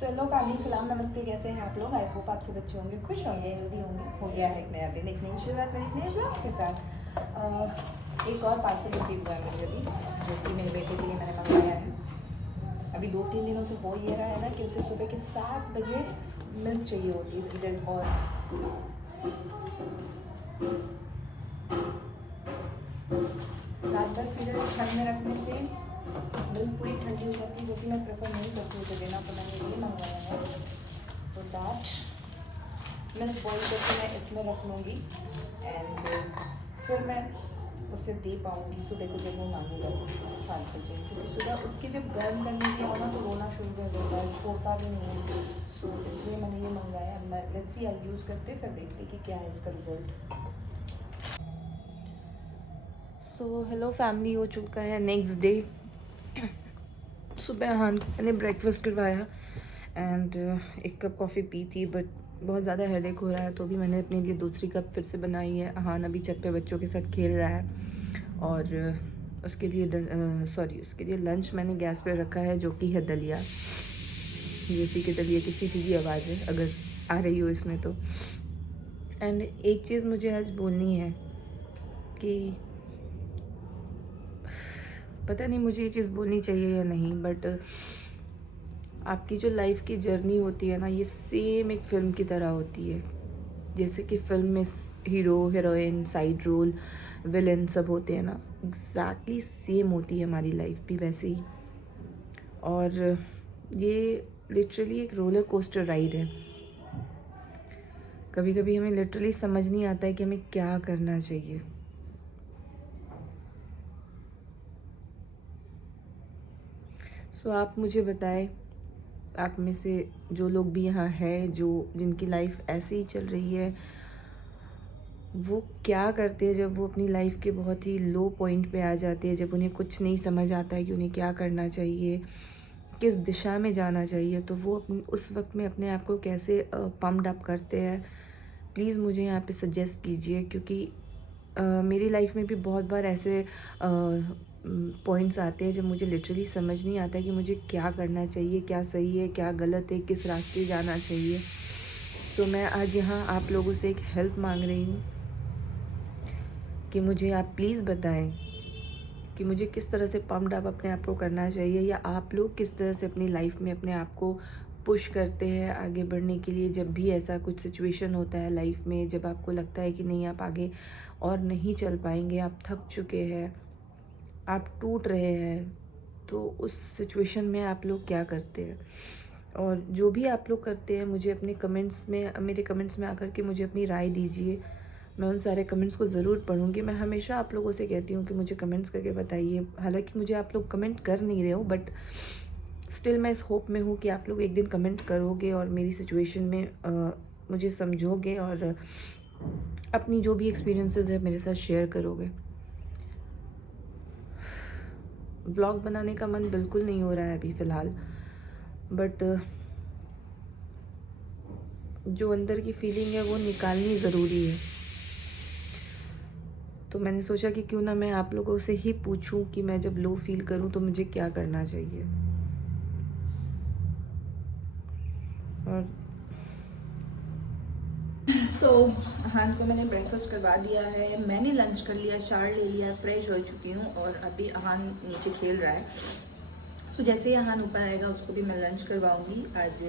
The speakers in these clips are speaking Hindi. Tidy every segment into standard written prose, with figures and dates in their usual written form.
चलो फैमिली, सलाम नमस्ते। कैसे हैं आप लोग? आई होप आप सब अच्छे होंगे, खुश होंगे, हेल्दी होंगे। हो गया है एक नया दिन, एक नई शुरुआत, एक नए ब्लॉग के साथ। एक और पार्सल रिसीव हुआ है मुझे अभी, जो कि मेरे बेटे के लिए मैंने मंगवाया है। अभी 2-3 दिनों से हो ये रहा है ना कि उसे सुबह के 7 बजे मिल्क चाहिए होती है, फीडेड। और रात भर फीडर ठंड में रखने से मिल्क पूरी ठंडी हो जाती है, जो कि मैं प्रेफर नहीं करती उसे देना। तो मैंने ये मंगवाया है सो दैट मिल्क बॉईल करके मैं इसमें रख लूँगी एंड फिर मैं उसे दे पाऊँगी सुबह को जब वो मांगेगा 7 बजे। क्योंकि सुबह उठ के जब गर्म करने के आओ ना तो रोना शुरू कर देता है, छोड़ता भी नहीं है। सो इसलिए मैंने ये मंगवाया। मैं लेट्स सी आज यूज़ करते फिर देखते कि क्या है इसका रिज़ल्ट। सो हेलो फैमिली, हो चुका है नेक्स्ट डे। सुबह हान को मैंने ब्रेकफास्ट करवाया एंड एक कप कॉफ़ी पी थी, बट बहुत ज़्यादा हेडेक हो रहा है तो भी मैंने अपने लिए दूसरी कप फिर से बनाई है। हान अभी छत पे बच्चों के साथ खेल रहा है और उसके लिए लंच मैंने गैस पे रखा है, जो कि है दलिया। जैसी कि दलिया की सीटी की आवाज़ है अगर आ रही हो इसमें तो। एंड एक चीज़ मुझे आज बोलनी है कि पता नहीं मुझे ये चीज़ बोलनी चाहिए या नहीं, बट आपकी जो लाइफ की जर्नी होती है ना, ये सेम एक फ़िल्म की तरह होती है। जैसे कि फ़िल्म में hero heroine, side role, villain सब होते हैं ना, एग्जैक्टली सेम होती है हमारी लाइफ भी वैसे ही। और ये लिटरली एक रोलर कोस्टर राइड है। कभी कभी हमें लिटरली समझ नहीं आता है कि हमें क्या करना चाहिए। सो आप मुझे बताएं, आप में से जो लोग भी यहाँ हैं, जिनकी लाइफ ऐसे ही चल रही है, वो क्या करते हैं जब वो अपनी लाइफ के बहुत ही लो पॉइंट पे आ जाते हैं, जब उन्हें कुछ नहीं समझ आता है कि उन्हें क्या करना चाहिए, किस दिशा में जाना चाहिए। तो वो उस वक्त में अपने आप को कैसे पम्प्ड अप करते हैं, प्लीज़ मुझे यहाँ पे सजेस्ट कीजिए। क्योंकि मेरी लाइफ में भी बहुत बार ऐसे पॉइंट्स आते हैं जब मुझे लिटरली समझ नहीं आता कि मुझे क्या करना चाहिए, क्या सही है, क्या गलत है, किस रास्ते जाना चाहिए। तो मैं आज यहाँ आप लोगों से एक हेल्प मांग रही हूँ कि मुझे आप प्लीज़ बताएं कि मुझे किस तरह से पम्प्ड अप अपने आप को करना चाहिए, या आप लोग किस तरह से अपनी लाइफ में अपने आप को पुश करते हैं आगे बढ़ने के लिए। जब भी ऐसा कुछ सिचुएशन होता है लाइफ में, जब आपको लगता है कि नहीं आप आगे और नहीं चल पाएंगे, आप थक चुके हैं, आप टूट रहे हैं, तो उस सिचुएशन में आप लोग क्या करते हैं। और जो भी आप लोग करते हैं, मुझे अपने मेरे कमेंट्स में आकर के मुझे अपनी राय दीजिए। मैं उन सारे कमेंट्स को ज़रूर पढ़ूंगी। मैं हमेशा आप लोगों से कहती हूँ कि मुझे कमेंट्स करके बताइए। हालांकि मुझे आप लोग कमेंट कर नहीं रहे हो, बट स्टिल मैं इस होप में हूँ कि आप लोग एक दिन कमेंट करोगे और मेरी सिचुएशन में मुझे समझोगे और अपनी जो भी एक्सपीरियंसेस है मेरे साथ शेयर करोगे। ब्लॉग बनाने का मन बिल्कुल नहीं हो रहा है अभी फ़िलहाल, बट जो अंदर की फीलिंग है वो निकालनी ज़रूरी है। तो मैंने सोचा कि क्यों ना मैं आप लोगों से ही पूछूं कि मैं जब लो फील करूं तो मुझे क्या करना चाहिए। और हान को मैंने ब्रेकफास्ट करवा दिया है, मैंने लंच कर लिया, शावर ले लिया, फ्रेश हो चुकी हूँ और अभी हान नीचे खेल रहा है। जैसे ही हान ऊपर आएगा उसको भी मैं लंच करवाऊँगी। आज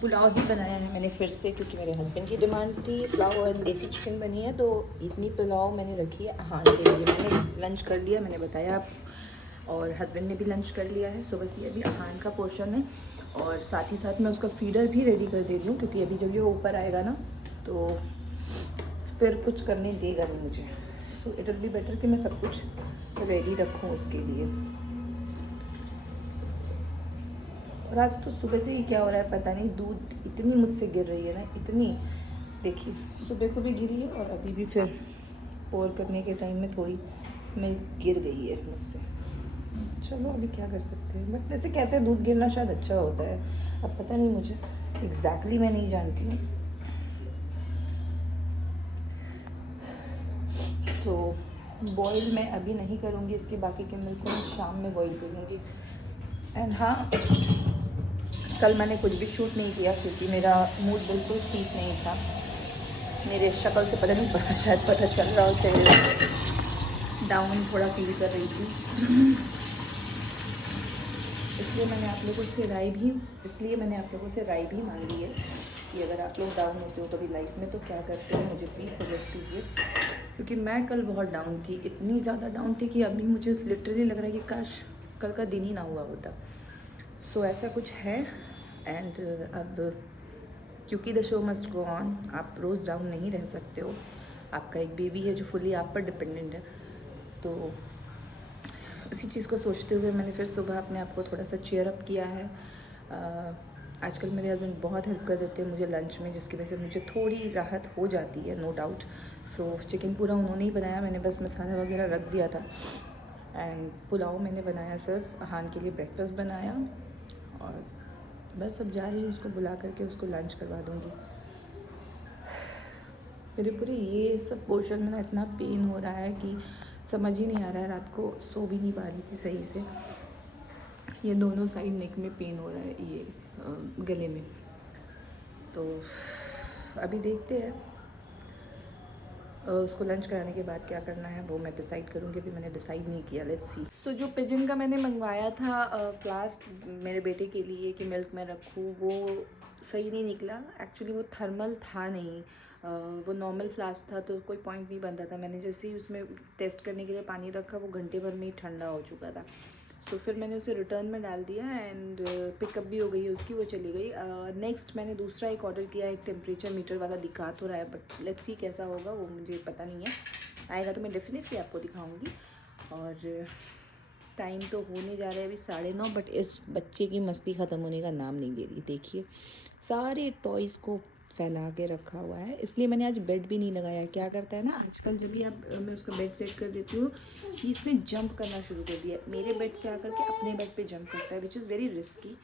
पुलाव ही बनाया है मैंने फिर से, क्योंकि मेरे हस्बैंड की डिमांड थी। पुलाव और देसी चिकन बनी है, तो इतनी पुलाव मैंने रखी है हान के लिए। मैंने लंच कर लिया, मैंने बताया आप, और हस्बैंड ने भी लंच कर लिया है। सो बस ये अभी हान का पोर्शन है, और साथ ही साथ मैं उसका फीडर भी रेडी कर दे रही हूँ, क्योंकि अभी जब ये ऊपर आएगा ना तो फिर कुछ करने देगा नहीं मुझे। So it will be better कि मैं सब कुछ रेडी रखूँ उसके लिए। और आज तो सुबह से ही क्या हो रहा है पता नहीं, दूध इतनी मुझसे गिर रही है ना, इतनी, देखिए सुबह को भी गिरी है और अभी भी फिर पोर करने के टाइम में थोड़ी मिल्क गिर गई है मुझसे। चलो अभी क्या कर सकते हैं, बट वैसे कहते हैं दूध गिरना शायद अच्छा होता है। अब पता नहीं, मुझे एग्जैक्टली मैं नहीं जानती हूँ। तो बॉईल मैं अभी नहीं करूँगी, इसके बाकी के मिल्क को मैं शाम में बॉईल करूँगी। एंड हाँ, कल मैंने कुछ भी शूट नहीं किया क्योंकि मेरा मूड बिल्कुल ठीक नहीं था। मेरे शक्ल से पता नहीं पड़ा, शायद पता चल रहा हो, चेहरे डाउन थोड़ा फील कर रही थी। इसलिए मैंने आप लोगों से राय भी मांगी है कि अगर आप लोग डाउन होते हो कभी लाइफ में तो क्या करते हो, मुझे प्लीज़ सजेस्ट कीजिए। क्योंकि मैं कल बहुत डाउन थी, इतनी ज़्यादा डाउन थी कि अभी मुझे लिटरली लग रहा है कि काश कल का दिन ही ना हुआ होता। सो ऐसा कुछ है। एंड अब क्योंकि the show must go on, आप रोज़ डाउन नहीं रह सकते हो। आपका एक बेबी है जो फुली आप पर डिपेंडेंट है। तो इसी चीज़ को सोचते हुए मैंने फिर सुबह अपने आप को थोड़ा सा चीयर अप किया है। आजकल मेरे हस्बैंड बहुत हेल्प कर देते हैं मुझे लंच में, जिसकी वजह से मुझे थोड़ी राहत हो जाती है, नो डाउट। सो चिकन पूरा उन्होंने ही बनाया, मैंने बस मसाला वगैरह रख दिया था। एंड पुलाव मैंने बनाया, सिर्फ अहान के लिए ब्रेकफास्ट बनाया। और बस अब जा रही हूँ उसको बुला करके उसको लंच करवा दूँगी। मेरे पूरे ये सब पोर्शन में ना इतना पेन हो रहा है कि समझ ही नहीं आ रहा है। रात को सो भी नहीं पा रही थी सही से। ये दोनों साइड नेक में पेन हो रहा है, ये गले में। तो अभी देखते हैं उसको लंच कराने के बाद क्या करना है, वो मैं डिसाइड करूँगी। अभी मैंने डिसाइड नहीं किया, लेट्स सी। सो जो पिजन का मैंने मंगवाया था फ्लास्क मेरे बेटे के लिए कि मिल्क में रखूँ, वो सही नहीं निकला। एक्चुअली वो थर्मल था नहीं, वो नॉर्मल फ्लास्क था, तो कोई पॉइंट नहीं बनता था। मैंने जैसे ही उसमें टेस्ट करने के लिए पानी रखा, वो घंटे भर में ही ठंडा हो चुका था। सो फिर मैंने उसे रिटर्न में डाल दिया एंड पिकअप भी हो गई है उसकी, वो चली गई। नेक्स्ट मैंने दूसरा एक ऑर्डर किया, एक टेम्परेचर मीटर वाला दिखा तो रहा है, बट लेट्स सी कैसा होगा, वो मुझे पता नहीं है। आएगा तो मैं डेफिनेटली आपको दिखाऊंगी। और टाइम तो होने जा रहा है अभी 9:30, बट इस बच्चे की मस्ती ख़त्म होने का नाम नहीं ले रही। देखिए सारे टॉयज़ को फैला के रखा हुआ है, इसलिए मैंने आज बेड भी नहीं लगाया। क्या करता है ना आजकल, जब भी आप मैं उसका बेड सेट कर देती हूँ कि इसने जंप करना शुरू कर दिया, मेरे बेड से आकर के अपने बेड पे जंप करता है, विच इज़ वेरी रिस्की।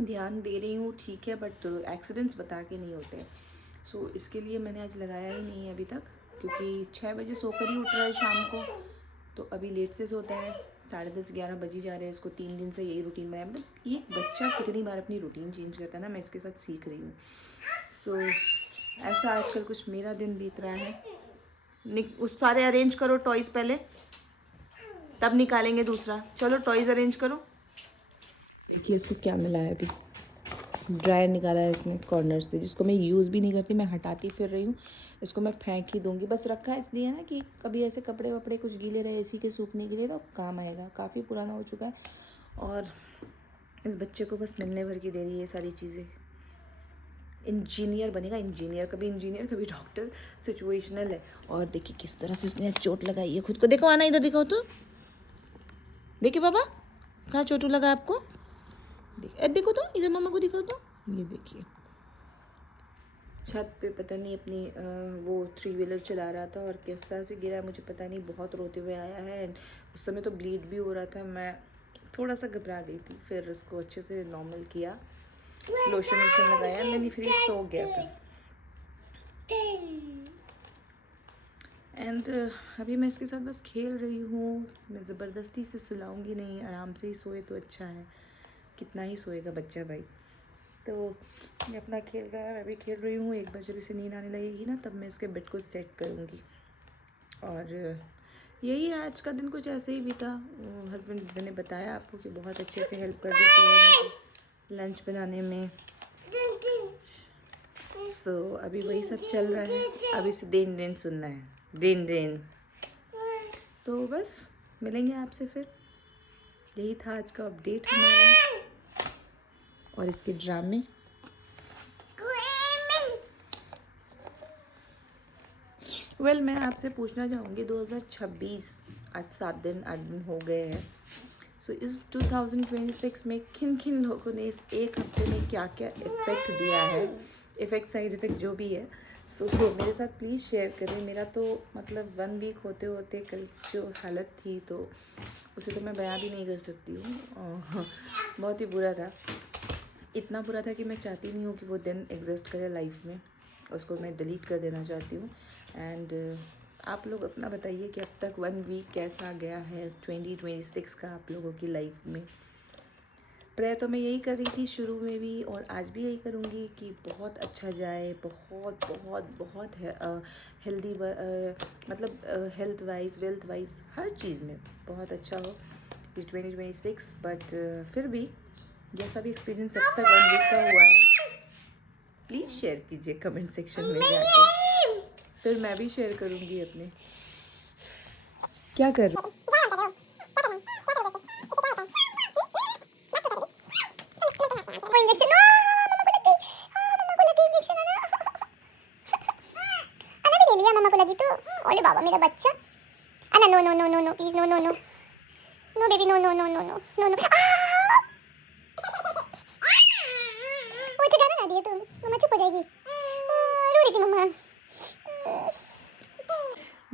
ध्यान दे रही हूँ ठीक है, बट एक्सीडेंट्स बता के नहीं होते। सो इसके लिए मैंने आज लगाया ही नहीं है अभी तक, क्योंकि 6 बजे सोकर ही उठ रहा है शाम को, तो अभी लेट से सोता है। 10:30-11 बज ही जा रहे हैं। इसको 3 दिन से यही रूटीन बनाया। मतलब ये बच्चा कितनी बार अपनी रूटीन चेंज करता है ना, मैं इसके साथ सीख रही हूँ। सो ऐसा आजकल कुछ मेरा दिन बीत रहा है। उस सारे अरेंज करो टॉयज़ पहले, तब निकालेंगे दूसरा। चलो टॉयज़ अरेंज करो। देखिए इसको क्या मिला है, अभी ड्रायर निकाला है इसने कॉर्नर से, जिसको मैं यूज़ भी नहीं करती, मैं हटाती फिर रही हूँ। इसको मैं फेंक ही दूँगी, बस रखा है इसलिए ना कि कभी ऐसे कपड़े वपड़े कुछ गीले रहे इसी के सूखने के लिए तो काम आएगा। काफ़ी पुराना हो चुका है और इस बच्चे को बस मिलने भर की दे रही है ये सारी चीज़ें। इंजीनियर बनेगा, इंजीनियर, कभी डॉक्टर, सिचुएशनल है। और देखिए किस तरह से इसने चोट लगाई है खुद को। देखो आना इधर, दिखाओ तो, देखिए बाबा कहाँ चोट लगा आपको, देखो तो इधर, मामा को दिखाओ तो। ये देखिए छत पे पता नहीं अपनी वो 3 व्हीलर चला रहा था और किस तरह से गिरा मुझे पता नहीं, बहुत रोते हुए आया है। एंड उस समय तो ब्लीड भी हो रहा था, मैं थोड़ा सा घबरा गई थी। फिर उसको अच्छे से नॉर्मल किया, लोशन वोशन लगाया, मैंने फिर सो गया था। एंड अभी मैं इसके साथ बस खेल रही हूँ। मैं ज़बरदस्ती से सुलाऊंगी नहीं, आराम से ही सोए तो अच्छा है। कितना ही सोएगा बच्चा भाई। तो ये अपना खेल रहा है, मैं भी खेल रही हूँ। 1 बजे भी से नींद आने लगेगी ना, तब मैं इसके बेड को सेट करूँगी। और यही आज का दिन कुछ ऐसे ही भी था। हस्बैंड मैंने बताया आपको कि बहुत अच्छे से हेल्प कर देते हैं मुझे लंच बनाने में। सो अभी वही सब चल रहा है। अभी से दिन दिन सुनना है, दिन। सो बस मिलेंगे आपसे फिर। यही था आज का अपडेट हमारा और इसके ड्रामे। मैं आपसे पूछना चाहूँगी 2026 आज 8 दिन हो गए हैं। सो इस 2026 में किन किन लोगों ने इस एक हफ्ते में क्या क्या इफ़ेक्ट दिया है, इफ़ेक्ट साइड इफ़ेक्ट जो भी है। सो मेरे साथ प्लीज़ शेयर करें। मेरा तो मतलब 1 वीक होते होते कल जो हालत थी तो उसे तो मैं बयां भी नहीं कर सकती हूँ। बहुत ही बुरा था, इतना बुरा था कि मैं चाहती नहीं हूँ कि वो दिन एग्जिस्ट करे लाइफ में, उसको मैं डिलीट कर देना चाहती हूँ। एंड आप लोग अपना बताइए कि अब तक 1 वीक कैसा गया है 2026 का आप लोगों की लाइफ में। प्रे तो मैं यही कर रही थी शुरू में भी और आज भी यही करूँगी कि बहुत अच्छा जाए, बहुत बहुत बहुत हेल्दी, मतलब हेल्थ वाइज, वेल्थ वाइज, हर चीज़ में बहुत अच्छा हो ये 2026। बट फिर भी जैसा भी एक्सपीरियंस अब तक 1 वीक का हुआ है, प्लीज़ शेयर कीजिए कमेंट सेक्शन में जाके, फिर मैं भी शेयर करूँगी अपने। क्या कर रहे हो? मम्मा को लगी तो ओले बाबा मेरा बच्चा। अना no no no no no please no no no no baby no no no no no no no. मुझे गाना गा दिया तुम, मम्मा चुप हो जाएगी। रो रही थी मम्मा।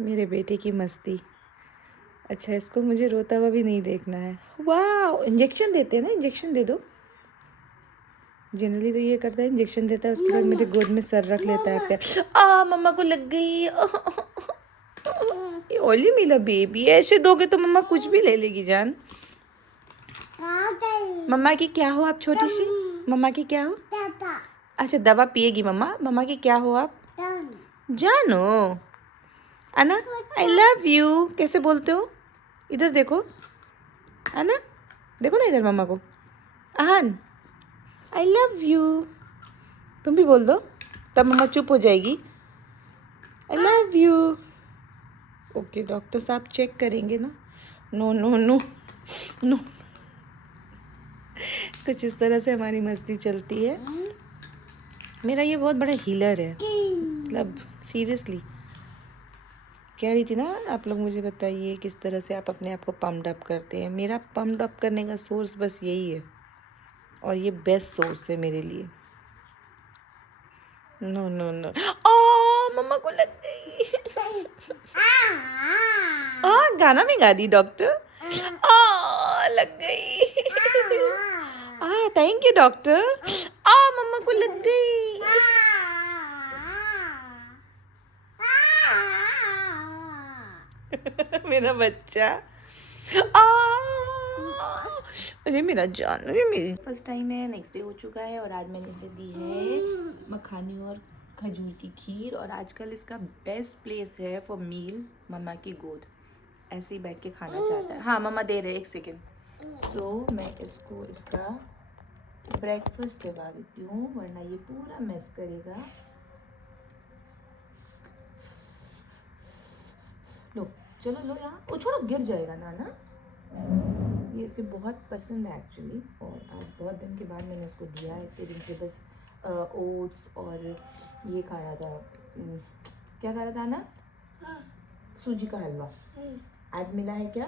मेरे बेटे की मस्ती। अच्छा, इसको मुझे रोता हुआ भी नहीं देखना है। वाह, इंजेक्शन देते हैं ना, इंजेक्शन दे दो। जनरली तो ये करता है, इंजेक्शन देता है, उसके बाद मेरे गोद में सर रख लेता है पे। मम्मा को लग गई। ये ओली मेरा बेबी है, ऐसे दोगे तो मम्मा कुछ भी ले लेगी जान। मम्मा की क्या हो आप, छोटी सी मम्मा की क्या हो? अच्छा, दवा पिएगी मम्मा। मम्मा की क्या हो आप? जानो अना, आई लव यू कैसे बोलते हो? इधर देखो अना, देखो ना इधर मम्मा को। आहन, आई लव यू तुम भी बोल दो, तब मम्मा चुप हो जाएगी। I love you. Okay, doctor साहब चेक करेंगे ना। No no no no. कुछ इस तरह से हमारी मस्ती चलती है। मेरा ये बहुत बड़ा हीलर है, मतलब सीरियसली। कह रही थी ना, आप लोग मुझे बताइए किस तरह से आप अपने आप को पम्प्ड अप करते हैं। मेरा पम्प्ड अप करने का सोर्स बस यही है, और ये बेस्ट सोर्स है मेरे लिए। नो नो नो, मम्मा को लग गई। गाना में गा दी डॉक्टर। लग गई। Thank you doctor. मम्मा को लग गई। मेरा बच्चा। अरे मेरा जान, अरे मेरी फर्स्ट टाइम है, नेक्स्ट डे हो चुका है और आज मैंने इसे दी है मखानी और खजूर की खीर। और आजकल इसका बेस्ट प्लेस है फॉर मील मम्मा की गोद। ऐसे ही बैठ के खाना चाहता है। हाँ मम्मा दे रहे, 1 सेकेंड। सो मैं इसको इसका ब्रेकफास्ट करवा देती हूँ, वरना ये पूरा मेस करेगा। लो चलो लो, यहाँ वो छोड़ो, गिर जाएगा ना। ये इसे बहुत पसंद है एक्चुअली, और आज बहुत दिन के बाद मैंने इसको दिया है। इतने दिन से बस ओट्स और ये खा रहा था। क्या खा रहा था ना? सूजी का हलवा। आज मिला है क्या?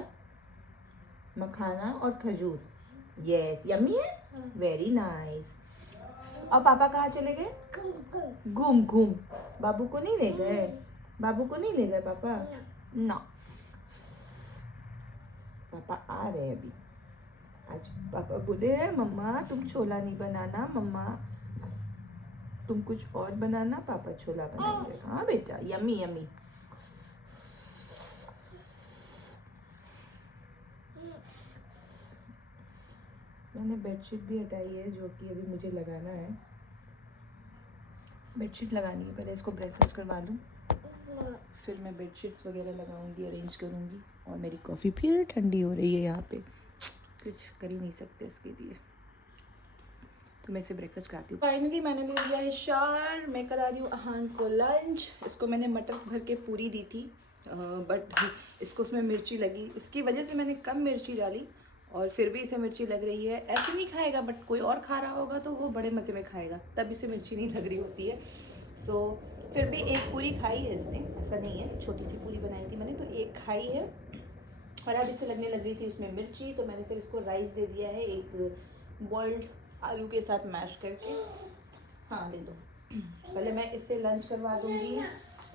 मखाना और खजूर। यस, यम्मी है, वेरी नाइस। और पापा कहाँ चले गए? घूम घूम। बाबू को नहीं ले गए? बाबू को नहीं ले गए पापा? ना, पापा आ रहे हैं अभी। आज पापा बोले हैं मम्मा तुम छोला नहीं बनाना, मम्मा तुम कुछ और बनाना, पापा छोला बनाएंगे। हाँ बेटा, यम्मी यम्मी। मैंने बेडशीट भी हटाई है, जो कि अभी मुझे लगाना है। बेडशीट लगानी है, पहले इसको ब्रेकफास्ट करवा लूँ, फिर मैं बेडशीट्स वगैरह लगाऊंगी, अरेंज करूंगी। और मेरी कॉफ़ी फिर ठंडी हो रही है यहाँ पे, कुछ कर ही नहीं सकते इसके लिए, तो मैं इसे ब्रेकफास्ट कराती हूँ। फाइनली मैंने ले लिया है शावर। मैं करा रही हूँ अहान को लंच। इसको मैंने मटर भर के पूरी दी थी, बट इसको उसमें मिर्ची लगी, इसकी वजह से मैंने कम मिर्ची डाली, और फिर भी इसे मिर्ची लग रही है। ऐसे नहीं खाएगा, बट कोई और खा रहा होगा तो वो बड़े मज़े में खाएगा, तब इसे मिर्ची नहीं लग रही होती है। सो फिर भी एक पूरी खाई है इसने, ऐसा नहीं है, छोटी सी पूरी बनाई थी मैंने, तो एक खाई है। और अब इसे लगने लग रही थी उसमें मिर्ची, तो मैंने फिर इसको राइस दे दिया है, एक बॉइल्ड आलू के साथ मैश करके। हाँ दे दो। पहले मैं इससे लंच करवा दूँगी,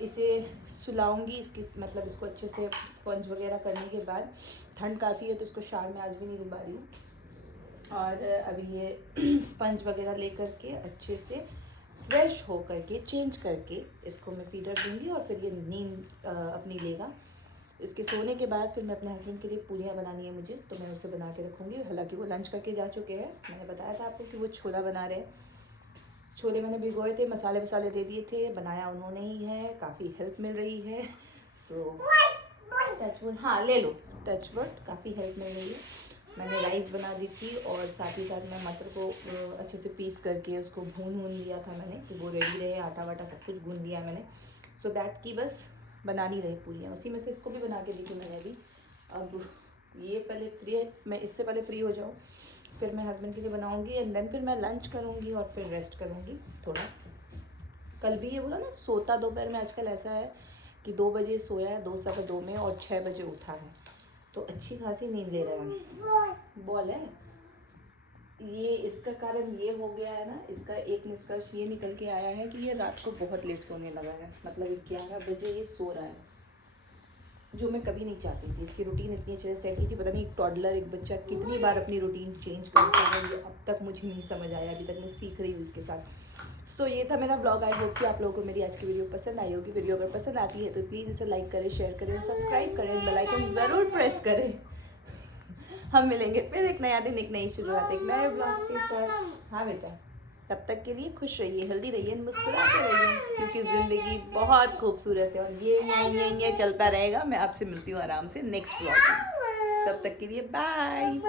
इसे सुलाऊंगी, इसकी मतलब इसको अच्छे से स्पंज वगैरह करने के बाद। ठंड काफ़ी है तो इसको शावर में आज भी नहीं डुबा रही हूँ। और अभी ये स्पंज वगैरह ले करके अच्छे से फ्रेश हो करके चेंज करके इसको मैं फीडर दूँगी, और फिर ये नींद अपनी लेगा। इसके सोने के बाद फिर मैं अपने हस्बैंड के लिए पूरियाँ बनानी है मुझे, तो मैं उसे बना के रखूँगी। हालांकि वो लंच करके जा चुके हैं, मैंने बताया था आपको कि वो छोला बना रहे हैं। छोले मैंने भिगोए थे, मसाले वसाले दे दिए थे, बनाया उन्होंने ही है, काफ़ी हेल्प मिल रही है। सो टचवुड, हाँ ले लो, टचवुड काफ़ी हेल्प मिल रही है। मैंने राइस बना दी थी और साथ ही साथ मैं मटर को अच्छे से पीस करके उसको भून लिया था मैंने, कि वो रेडी रहे, आटा वाटा सब कुछ भून लिया मैंने, सो दैट की बस बनानी रही पूरियाँ। उसी में से इसको भी बना के दी थी मैंने अभी। अब ये पहले फ्री है, मैं इससे पहले फ्री हो जाऊँ, फिर मैं हस्बैंड के लिए बनाऊँगी एंड देन फिर मैं लंच करूँगी और फिर रेस्ट करूँगी थोड़ा। कल भी ये बोला ना, सोता दोपहर में आजकल ऐसा है कि 2 बजे सोया है, 2 सवा 2 में, और 6 बजे उठा है, तो अच्छी खासी नींद ले रहा है। बॉल है ये, इसका कारण ये हो गया है ना, इसका एक निष्कर्ष ये निकल के आया है कि ये रात को बहुत लेट सोने लगा है, मतलब 11 बजे ये सो रहा है, जो मैं कभी नहीं चाहती थी। इसकी रूटीन इतनी अच्छे से सेट की थी, पता नहीं एक टॉडलर, एक बच्चा कितनी बार अपनी रूटीन चेंज करता है, ये अब तक मुझे नहीं समझ आया, अभी तक मैं सीख रही हूँ इसके साथ। सो ये था मेरा ब्लॉग। आई होप कि आप लोगों को मेरी आज की वीडियो पसंद आई होगी। वीडियो अगर पसंद आती है तो प्लीज़ इसे लाइक करें, शेयर करें, सब्सक्राइब करें, बेल आइकन ज़रूर प्रेस करें। हम मिलेंगे फिर एक नया दिन, एक नई शुरुआत, एक नए ब्लॉग के साथ। हाँ बेटा, तब तक के लिए खुश रहिए, हेल्दी रहिए, मुस्कुराते रहिए, क्योंकि ज़िंदगी बहुत खूबसूरत है और ये चलता रहेगा। मैं आपसे मिलती हूँ आराम से नेक्स्ट ब्लॉग में, तब तक के लिए बाय।